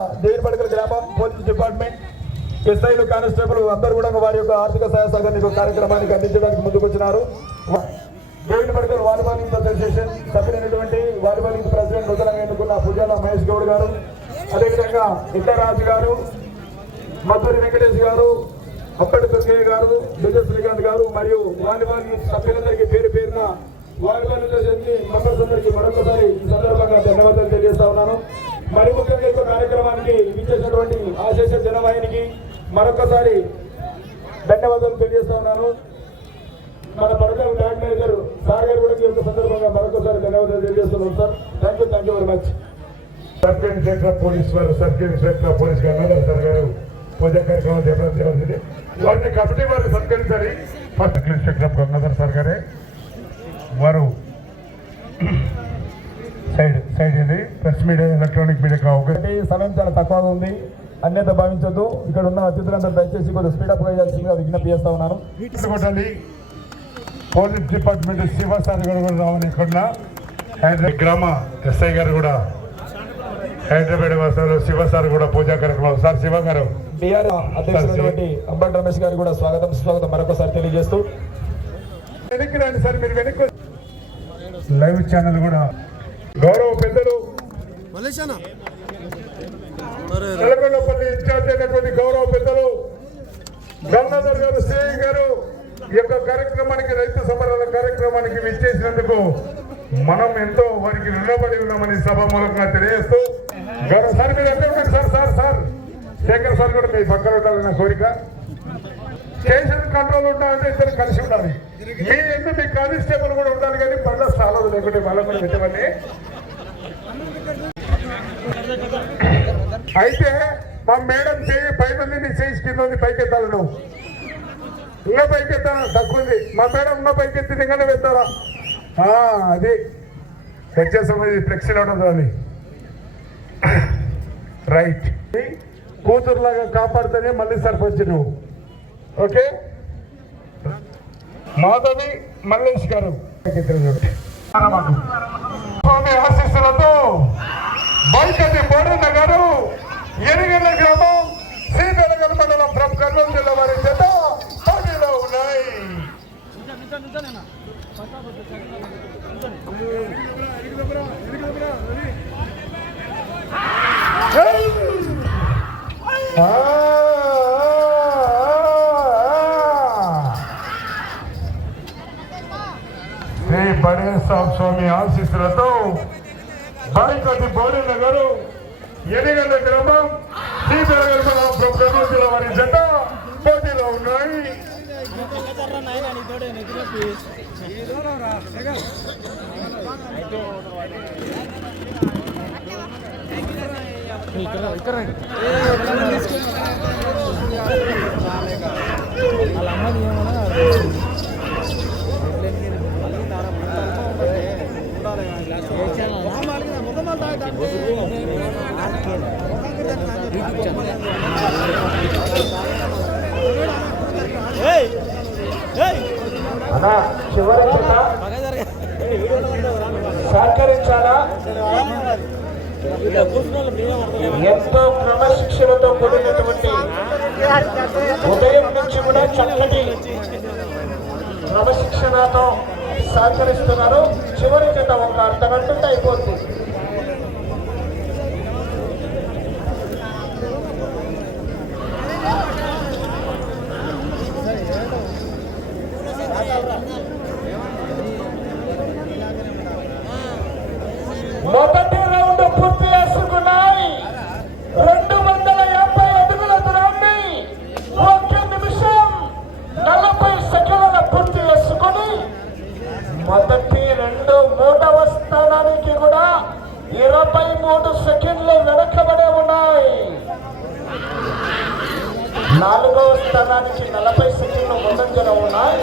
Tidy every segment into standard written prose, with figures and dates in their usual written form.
దేవరపడకల గ్రామం police department ఎస్ఐలు constable అందరూ కూడా వారి యొక్క ఆర్థిక సహాయ సహకార కార్యక్రమానికి అందించడానికి ముందుకొచ్చినారు. దేవరపడకల వాలీబాల్ అసోసియేషన్ సభ్యులైనటువంటి వాలీబాల్ ప్రెసిడెంట్ నూతనంగా ఎన్నుకున్న పుజాల మహేష్ గౌడ్ గారు, అదేవిధంగా ఇక్కరాజు గారు, మధురి వెంకటేష్ గారు, అప్పటి దుర్గయ్య గారు, విజయ శ్రీకాంత్ గారు మరియు వాలీబాల్ సభ్యులందరికీ పేరు పేరున వాలీబాల్ మెంబర్స్ అందరికీ మరొకసారి ఈ సందర్భంగా ధన్యవాదాలు తెలియజేస్తా ఉన్నాను. మరి ముఖ్యంగా ఈ కార్యక్రమానికి ఇచ్చేసినటువంటి ఆశేష జనవాహినికి మరొకసారి ధన్యవాదాలు తెలియజేస్తా ఉన్నాను. మన పడకల ల్యాండ్ మేనేజర్ సార్ గారు కూడా ఈ యొక్క సందర్భంగా మరొకసారి ధన్యవాదాలు తెలియజేస్తున్నాం sir. Thank you very much. Sub inspector police వారు, sub inspector police Gangadhar sir గారు పూజా కార్యక్రమం చేపట్టింది. వారిని కమిటీ వారిని సత్కరించాలి. ఫస్ట్ ఇన్స్పెక్టర్ గంగాధర్ సార్ గారే వారు సైడ్ ఇది ప్రెస్ మీడియా ఎలక్ట్రానిక్ మీడియా కావాలి. సమయం చాలా తక్కువగా ఉంది, అన్యత భావించద్దు. ఇక్కడ ఉన్న అతిథులందరూ దయచేసి కొద్దిగా స్పీడప్ గా చేయాల్సిందిగా విజ్ఞప్తి చేస్తా ఉన్నాను. పోలీస్ డిపార్ట్మెంట్ శివ సార్ గారు కూడా రావని ఇక్కడ గ్రామ ఎస్ఐ గారు కూడా హైదరాబాద్ వాసాలు శివ సార్ కూడా పూజా కార్యక్రమం. సార్ శివ గారు బీఆర్ అధ్యక్షుడు అంబటి రమేష్ గారు కూడా స్వాగతం మరొకసారి తెలియజేస్తూ వెనక్కి రండి సార్. మీరు వెనక్కి లైవ్ ఛానల్ కూడా గౌరవ పెద్దలు నల్గొండపల్లి ఇన్ఛార్జ్ అయినటువంటి గౌరవ పెద్దలు గంగాధర్ గారు, సిఐ గారు ఈ యొక్క కార్యక్రమానికి, రైతు సమరాల కార్యక్రమానికి విచ్చేసినందుకు మనం ఎంతో వారికి రుణపడి ఉన్నామని సభామూలంగా తెలియజేస్తూ సార్ మీరు ఎంత ఉంటారు sir. Sir sir Shekhar sir కూడా మీ పక్కన ఉండాలన్న కోరిక. స్టేషన్ కంట్రోల్ ఉండాలంటే ఇద్దరు కలిసి ఉండాలి. మీ ఎందుకు మీ కానిస్టేబుల్ కూడా ఉండాలి, కానీ పనుల స్థానాలు లేకుంటే వాళ్ళ కూడా పెట్టమని. అయితే మా మేడం చేయి పైన చేసి కింద పైకెత్తాలను ఇంకా పైకెత్తా తక్కువ ఉంది. మా మేడం ఇంకా పైకెత్తి ఇంకానే పెడతారా? అది వచ్చేసాం. ఫ్లెక్సీ ఉండదు అది రైట్. కూతురులాగా కాపాడుతూనే మళ్ళీ సర్పంచ్ నువ్వు. ఓకే. మాధవి మల్లేష్ గారు స్వామి ఆశీస్సులతో బైకటి బోడన్న గారు ఎరిగల గ్రామం శ్రీబెలగల్ మండలం ఫ్రమ్ కర్నూలు జిల్లా వారి జత పోటీలో ఉన్నాయి. శ్రీ బడేశ్వర స్వామి ఆశీస్సులతో బాయికటి బోడన్న గారు ఎనిగల గ్రామం శ్రీబెలగల్ మండలం ఫ్రమ్ కర్నూలు జిల్లా వారి జత పోటీలో ఉన్నాయి. చివరి సహకరించాలా? ఎంతో క్రమశిక్షణతో కూడినటువంటి ఉదయం నుంచి కూడా చక్కటి క్రమశిక్షణతో సహకరిస్తున్నారు. చివరి జత ఒక అర్ధగంట అయిపోతుంది. మొదటి రౌండ్ పూర్తి చేసుకున్నాయి. 250 అడుగుల దూరాన్ని 1 నిమిషం 40 సెకండ్ల పూర్తి చేసుకుని మొదటి 2 మూడవ స్థానానికి కూడా 23 సెకండ్లు వెనకబడే ఉన్నాయి. 4వ స్థానానికి 40 సెకండ్లు ముందంజన ఉన్నాయి.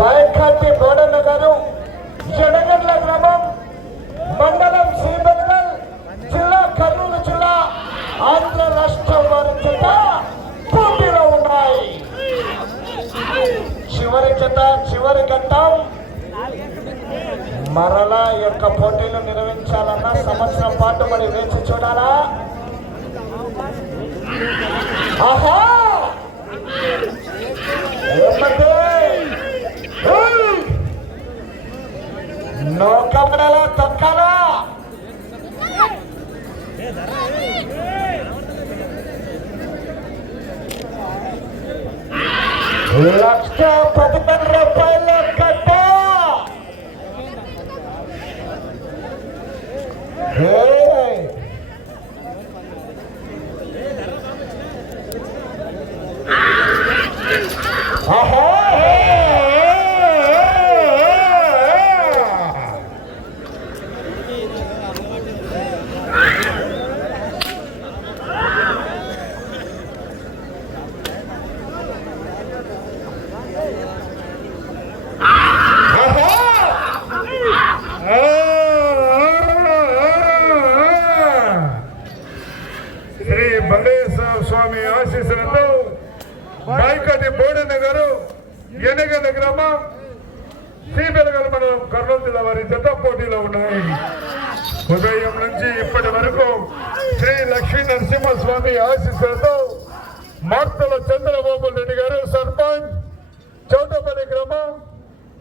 బాయకాటి బోడన్న గారు జడగండ్ల గ్రామం మండలం శ్రీబెలగల్ జిల్లా కర్నూలు జిల్లా ఆంధ్ర రాష్ట్రం వారి చేత పోటీలో ఉన్నాయి. చివరి జత చివరి ఘట్టం మరలా ఈ యొక్క పోటీలు నిర్వహించాలన్నా సంవత్సరం పాటు మరి వేచి చూడాలా. ఆహా నౌకమడలా తొక్కాలా. ₹1,10,000 కట్ట. ఆహా శ్రీ బండేశ్వర స్వామి ఆశీస్సులతో బాయికటి బోడన్న గారు ఎనగల గ్రామం శ్రీబెలగల మండలం కర్నూలు జిల్లా వారి జత పోటీలో ఉన్నాయి. ఉదయం నుంచి ఇప్పటి వరకు శ్రీ లక్ష్మీ నరసింహస్వామి ఆశీస్సులతో మార్తల చంద్రబాబు రెడ్డి గారు సర్పంచ్ చౌటపల్లి గ్రామం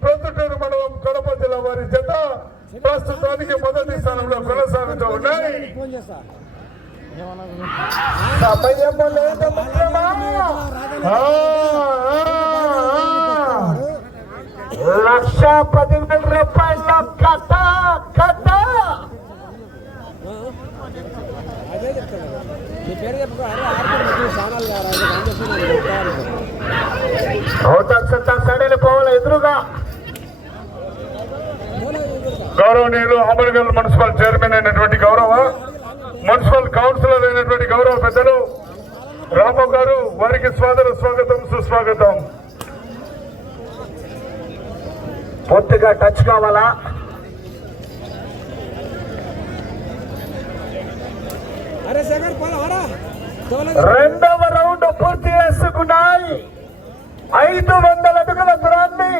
ప్రొద్దుటూరు మండలం కడప జిల్లా వారి జత ప్రస్తుతానికి మొదటి స్థానంలో కొనసాగుతూ ఉన్నాయి. సమయము లేదు మిత్రమా. ₹1,10,000 కట్ట కట్ట. సడలు పోవాలి ఎదురుగా. గౌరవనీయులు అమరగల్ మున్సిపల్ చైర్మన్ అయినటువంటి గౌరవ మున్సిపల్ కౌన్సిలర్ అయినటువంటి గౌరవ పెద్దలు రాము గారు వారికి స్వాగతం సుస్వాగతం. పూర్తిగా టచ్ కావాలా. రెండవ రౌండ్ పూర్తి చేసుకున్నాయి. 500 అడుగుల దూరాన్ని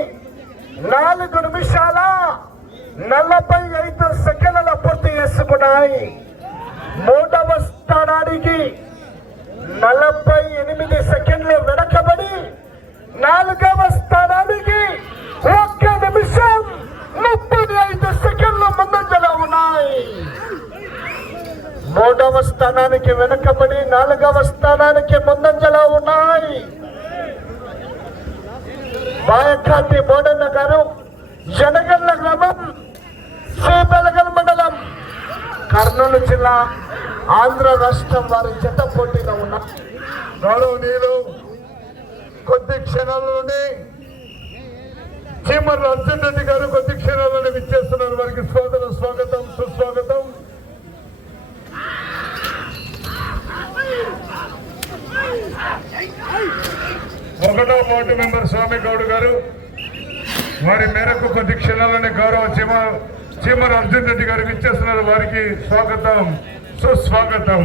4 నిమిషాల 45 సెకండ్ల పూర్తి చేసుకున్నాయి. మూడవ స్థానానికి 48 సెకండ్లు వెనకబడి 4వ స్థానానికి 1 నిమిషం 35 సెకండ్లు ముందంజలో ఉన్నాయి. మూడవ స్థానానికి వెనకబడి 4వ స్థానానికి ముందంజలో ఉన్నాయి. బాయకాటి బోడన్న గారు జనగల్ల గ్రామం శ్రీబెలగల్ మండలం కర్నూలు జిల్లా ఆంధ్ర రాష్ట్రం వారి జత పోటీలో ఉన్న గౌరవనీయులు కొద్ది క్షణాల్లోనే చీమర్ల అర్జున్ రెడ్డి గారు కొద్ది క్షణాల్లోనే విచ్చేస్తున్నారు. వారికి స్వాగతం సుస్వాగతం. ఒకటో వార్డు మెంబర్ స్వామి గౌడ్ గారు వారి మేరకు కొద్ది క్షణాల్లోనే గౌరవ చీమర అర్జున్ రెడ్డి గారు విచ్చేస్తున్నారు. వారికి స్వాగతం సుస్వాగతం.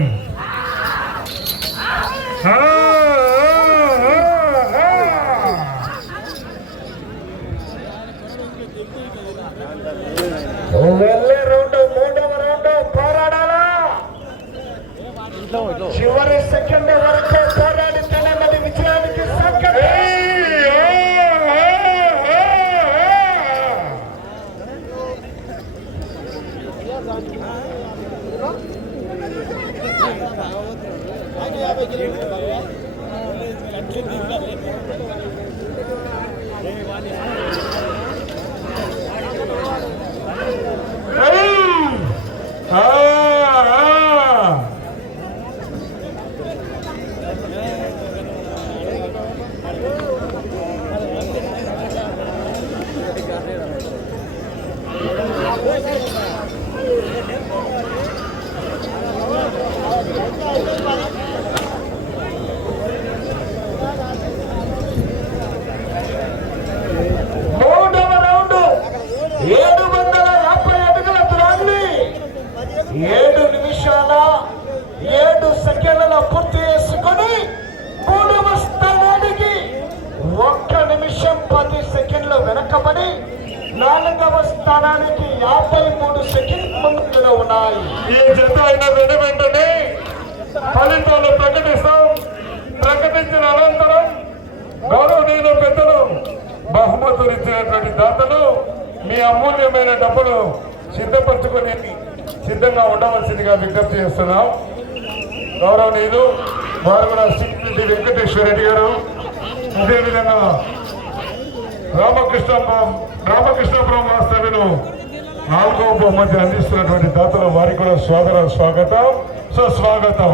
వెళ్ళే రౌండ్ మూడవ రౌండ్ పోరాడాలా. చివరి సెకండ్ వరకు పోరాడితేనే మరి విజయానికి సంకేతం. మూడవ రౌండ్ 750 అడుగుల దూరాన్ని 7 నిమిషాల 7 సెకండ్ల పూర్తి చేసుకొని మూడవ స్థానానికి 1 నిమిషం 10 సెకండ్లు వెనకబడి 4వ స్థానానికి 53 సెకండ్ ముందులో ఉన్నాయి. ఈ జత అయిన వెంటనే ఫలితాలు ప్రకటిస్తాం. ప్రకటించిన అనంతరం గౌరవనీయులు పెద్దలు బహుమతులు ఇచ్చినటువంటి దాతలు మీ అమూల్యమైన డబ్బులు సిద్ధపరచుకుని సిద్ధంగా ఉండవలసిందిగా విజ్ఞప్తి చేస్తున్నాం. గౌరవనీయులు వారు కూడా శ్రీ వెంకటేశ్వర రెడ్డి గారు, అదేవిధంగా రామకృష్ణపురం వాస్తవ్యులు 4వ బహుమతి అందిస్తున్నటువంటి దాతలు వారికి కూడా స్వాగతం సుస్వాగతం.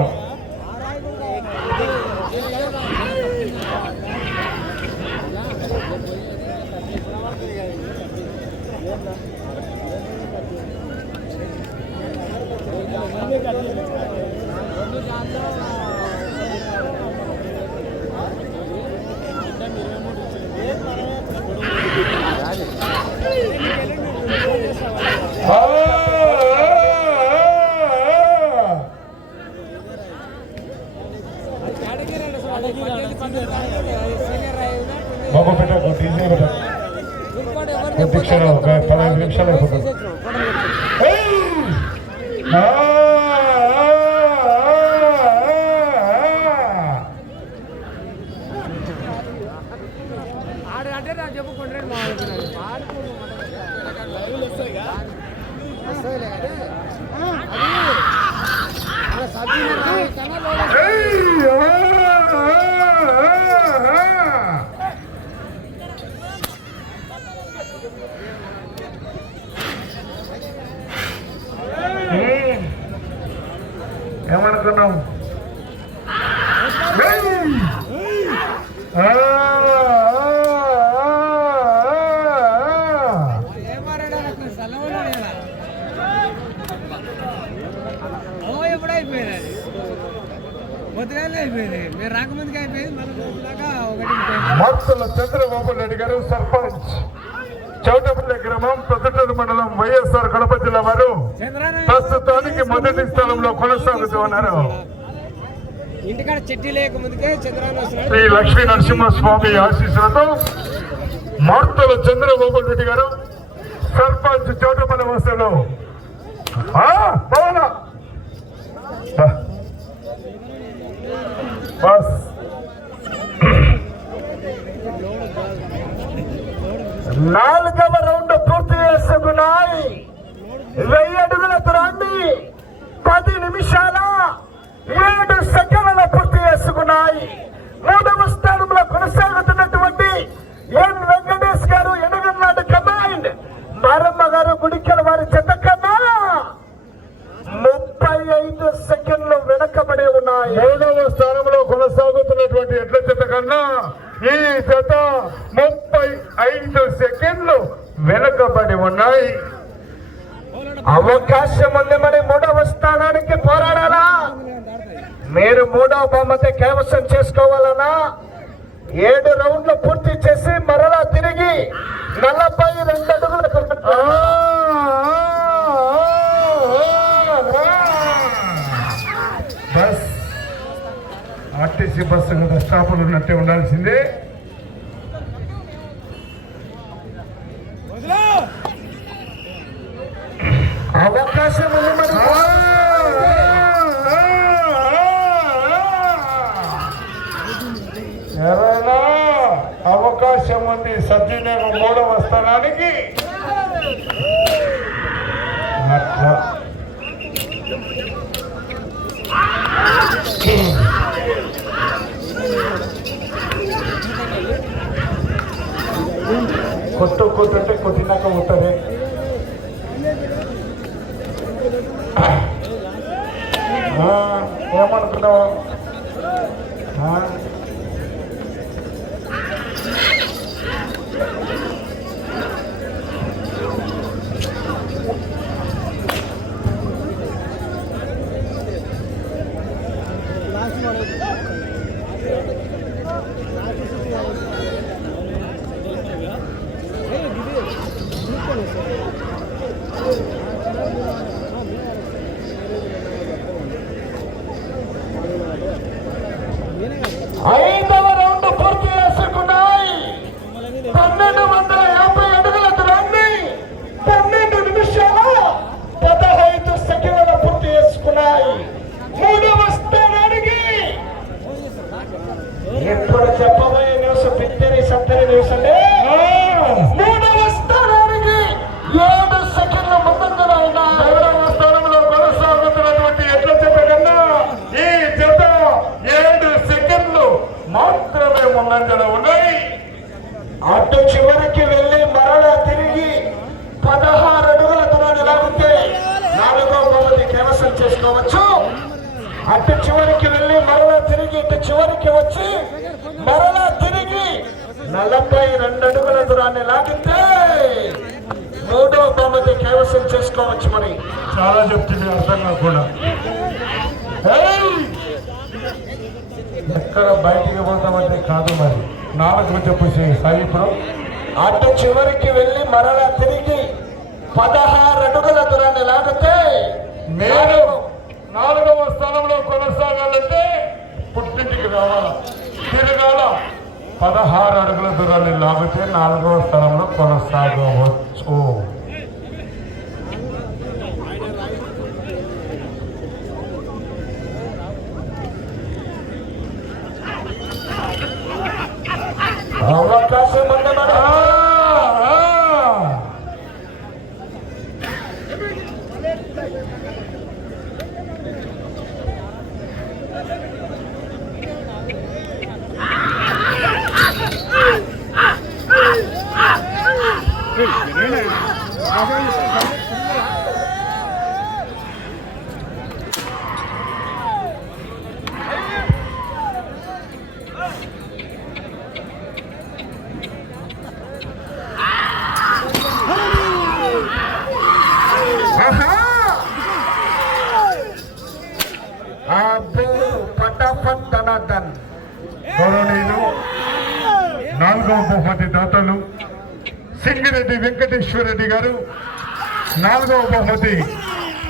బాబు పెట్టకు డీజే పెట్టకు. 15 నిమిషాలు అయిపోతుంది. ఏమనుకున్నాం? మత్తుల చంద్రబాబు నాయుడు గారు సర్పంచ్ చౌటపల్లి గ్రామం ప్రొద్దుటూరు మండలం వైఎస్ఆర్ కడప జిల్లా వారు ప్రస్తుతానికి మొదటి స్థానంలో కొనసాగుతూ ఉన్నారు. శ్రీ లక్ష్మీ నరసింహస్వామి ఆశీస్సులతో మార్తల చంద్రబాబు రెడ్డి గారు సర్పంచ్ చౌటపల్లి వస్తువులు బస్ 4వ రౌండ్ పూర్తి చేసుకున్నాయి. 1000 అడుగుల దూరాన్ని 10 నిమిషాల 7 సెకండ్ల పూర్తి చేసుకున్నాయి. 3వ స్థానంలో కొనసాగుతున్నటువంటి ఎన్ వెంకటేష్ గారు ఎనుగన్నాడు కమాండ్ బారమ్మ గారు గుడికెల వారి చెత్త కన్నా 35 సెకండ్లు వెనకబడి ఉన్నాయి. 3వ స్థానంలో కొనసాగుతున్నటువంటి ఎడ్ల చెత్త కన్నా ఈ జత 35 సెకండ్లు వెనకబడి ఉన్నాయి. అవకాశం ఉంది మరి 3వ స్థానానికి పోరాడాలా? మీరు 3వ బహుమతి కైవసం చేసుకోవాలన్నా 7 రౌండ్లు పూర్తి చేసి మరలా తిరిగి 42 అడుగులకు బస్ ఆర్టీసీ బస్సు కదా స్టాపులు ఉన్నట్టే ఉండాల్సిందే. అవకాశం ఉంది మరి ఎవరైనా అవకాశం ఉంది సద్వినియోగం 3వ స్థానానికి. అట్లా కొట్టుంటే కొట్టినాక ఉంటుంది. ఏమనుకున్నావు? చేసుకోవచ్చు. అటు చివరికి వెళ్ళి మరలా తిరిగి ఇటు చివరికి వచ్చి మరలా తిరిగి 42 అడుగుల దూరాన్ని లాగితే మూడో బహుమతి కైవసం చేసుకోవచ్చు. మరి చాలా చెప్తుంది అర్థం కాకుండా ఎక్కడ బయటికి పోతామంటే కాదు. మరి నాలుగు చెప్పేసి సాయి ఇప్పుడు అటు చివరికి వెళ్ళి మరలా తిరిగి 16 అడుగుల దూరాన్ని లాగితే నేను 4వ స్థానంలో కొనసాగాలంటే పుట్టింటికి రావాలా, తిరగాల. 16 అడుగుల దూరాన్ని లాగితే 4వ స్థానంలో కొనసాగవచ్చు. అవకాశం ఉంది మరి. గౌరవనీయులు 4వ బహుమతి దాతలు సింగిరెడ్డి వెంకటేశ్వర రెడ్డి గారు, 4వ బహుమతి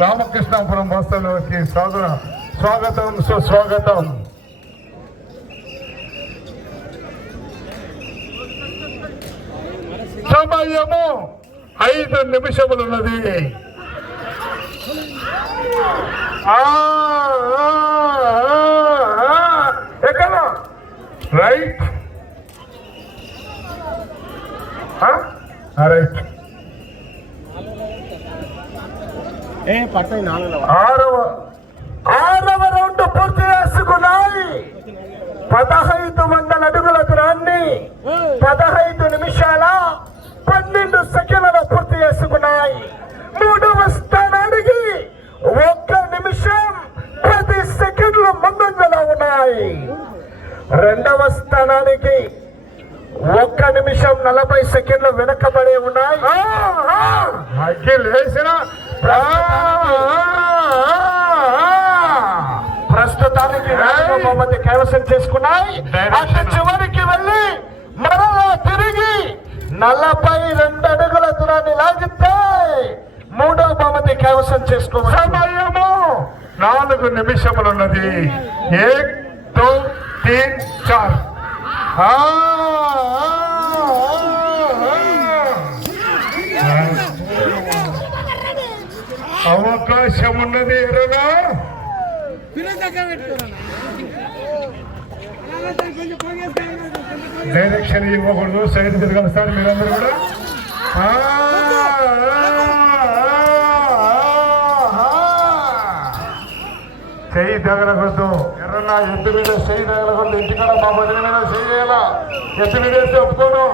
రామకృష్ణాపురం వాస్తవానికి స్వాగతం సుస్వాగతం. సమయము 5 నిమిషములున్నది. ఎక్కడ రైట్ రైట్. 6వ రౌండ్ పూర్తి చేసుకున్నాయి. 1500 అడుగుల దూరాన్ని 15 నిమిషాల 12 సెకండ్లలో పూర్తి చేసుకున్నాయి. 3వ స్థానానికి 1 నిమిషం 10 సెకండ్లు ముందంజలో ఉన్నాయి. 2వ స్థానానికి 1 నిమిషం 40 సెకండ్లు వెనకబడి ఉన్నాయి. ప్రస్తుతానికి 4వ బహుమతి కైవసం చేసుకున్నాయి. అటు చివరికి వెళ్ళి మరలా తిరిగి 42 అడుగుల దూరాన్ని లాగితే 3వ బహుమతి కైవసం చేసుకోవచ్చు. సమయము 4 నిమిషములున్నది. 1 2 3 4. అవకాశం ఉన్నది. ఎరుగా డైరెక్షన్ ఇవ్వకూడదు, సైడ్ తిరగాలి సార్ మీరందరూ కూడా. చెయ్యి తగలకూడదు. ఎర్రన్నా ఎద్దు మీద చెయ్యి తగలకూడదు. ఇంటికాడ మా వదిన మీద చెయ్యాలా. ఎద్దు మీద వేస్తే ఒప్పుకోను.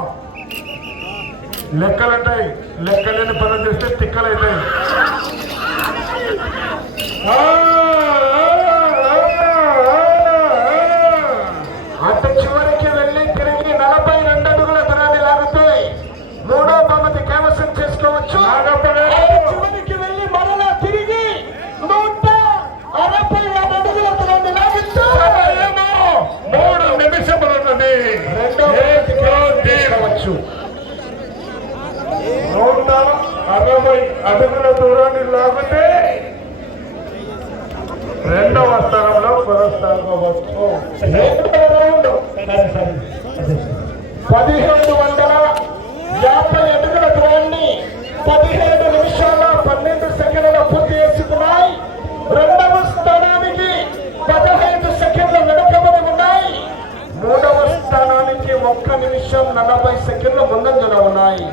లెక్కలుంటాయి. లెక్కలేని పనులు చేస్తే తిక్కలవుతాయి. అటు చివరికి వెళ్ళి తిరిగి 42 అడుగుల దూరాన్ని లాగితే 3వ బహుమతి కైవసం చేసుకోవచ్చు. చివరికి వెళ్ళి మరలా తిరిగి 167 అడుగుల దూరాన్ని లాగితే 3 నిమిషములున్నది. 2వ బహుమతి కైవసం చేసుకోవచ్చు. 160 అడుగుల దూరాన్ని లాగితే 2వ స్థానంలో కొనసాగవచ్చు. 1750 అడుగుల దూరాన్ని 17 నిమిషాల 12 సెకండ్లలో పూర్తి చేసుకున్నాయి. 2వ స్థానానికి 15 సెకండ్లు వెనుకబడి ఉన్నాయి. 3వ స్థానానికి 1 నిమిషం 40 సెకండ్లు ముందంజలో ఉన్నాయి.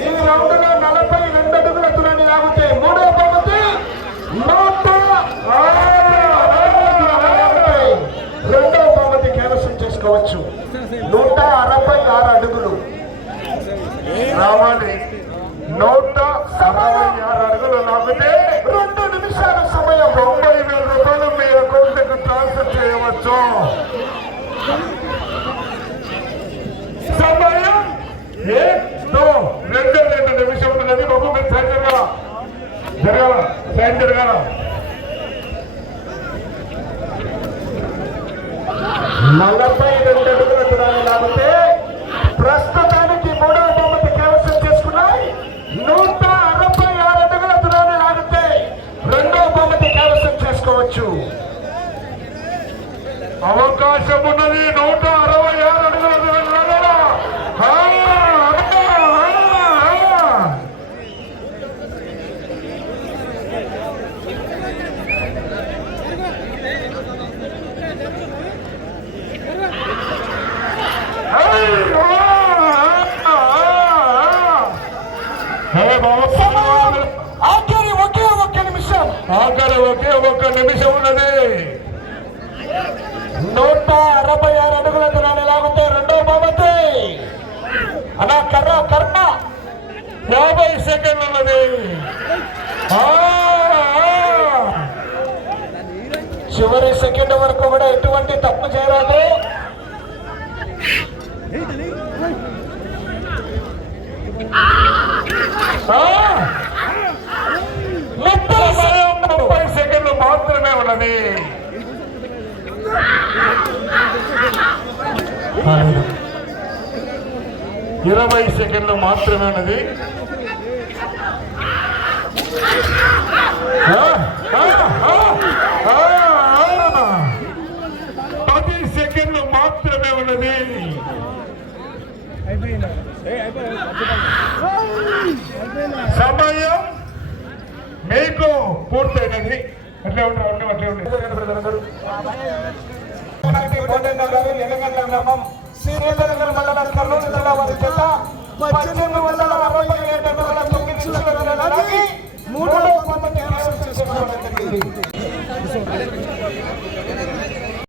ఈ రౌండ్ లో 42 అడుగుల దూరాన్ని లాగితే 3వ బహుమతి 2వ బహుమతి కైవసం చేసుకోవచ్చు. 166 అడుగులు రావాలి. 166 అడుగులు లాగితే 2 నిమిషాల సమయం. క్యాన్సల్ చేయవచ్చు. సమయం 2 నిమిషం ఉన్నది. బాబు మీరు సైన్ జరగాల 42 అడుగుల దూరాన్ని లాగితే ప్రస్తుతానికి మూడవ బహుమతి కైవసం చేసుకున్నాయి. 166 అడుగుల దూరాన్ని లాగితే రెండవ బహుమతి కైవసం చేసుకోవచ్చు. అవకాశం ఉన్నది. 166 అడుగుల దూరం లాగాలా? ఆఖరి ఒకే ఒక్క నిమిషం ఉన్నది. 166 అడుగుల దూరాన్ని లాగితే రెండవ బహుమతి అలా కర్ర 50 సెకండ్లు ఉన్నది. చివరి సెకండ్ వరకు కూడా ఎటువంటి తప్పు చేయరాదు. 30 సెకండ్లు మాత్రమే ఉన్నది. 20 సెకండ్లు మాత్రమే ఉన్నది. 10 సెకండ్లు మాత్రమే ఉన్నది. సమయం మీకు పూర్తయినది. అట్లే ఉంటారు. 18 గ్రామం శ్రీనగర్ మండలం కర్నూలు జిల్లా వారి చేత 1867 అడుగుల 9 నిమిషాల దూరాన్ని లాగి మూడవ బహుమతి కైవసం చేసుకోవడం జరిగింది.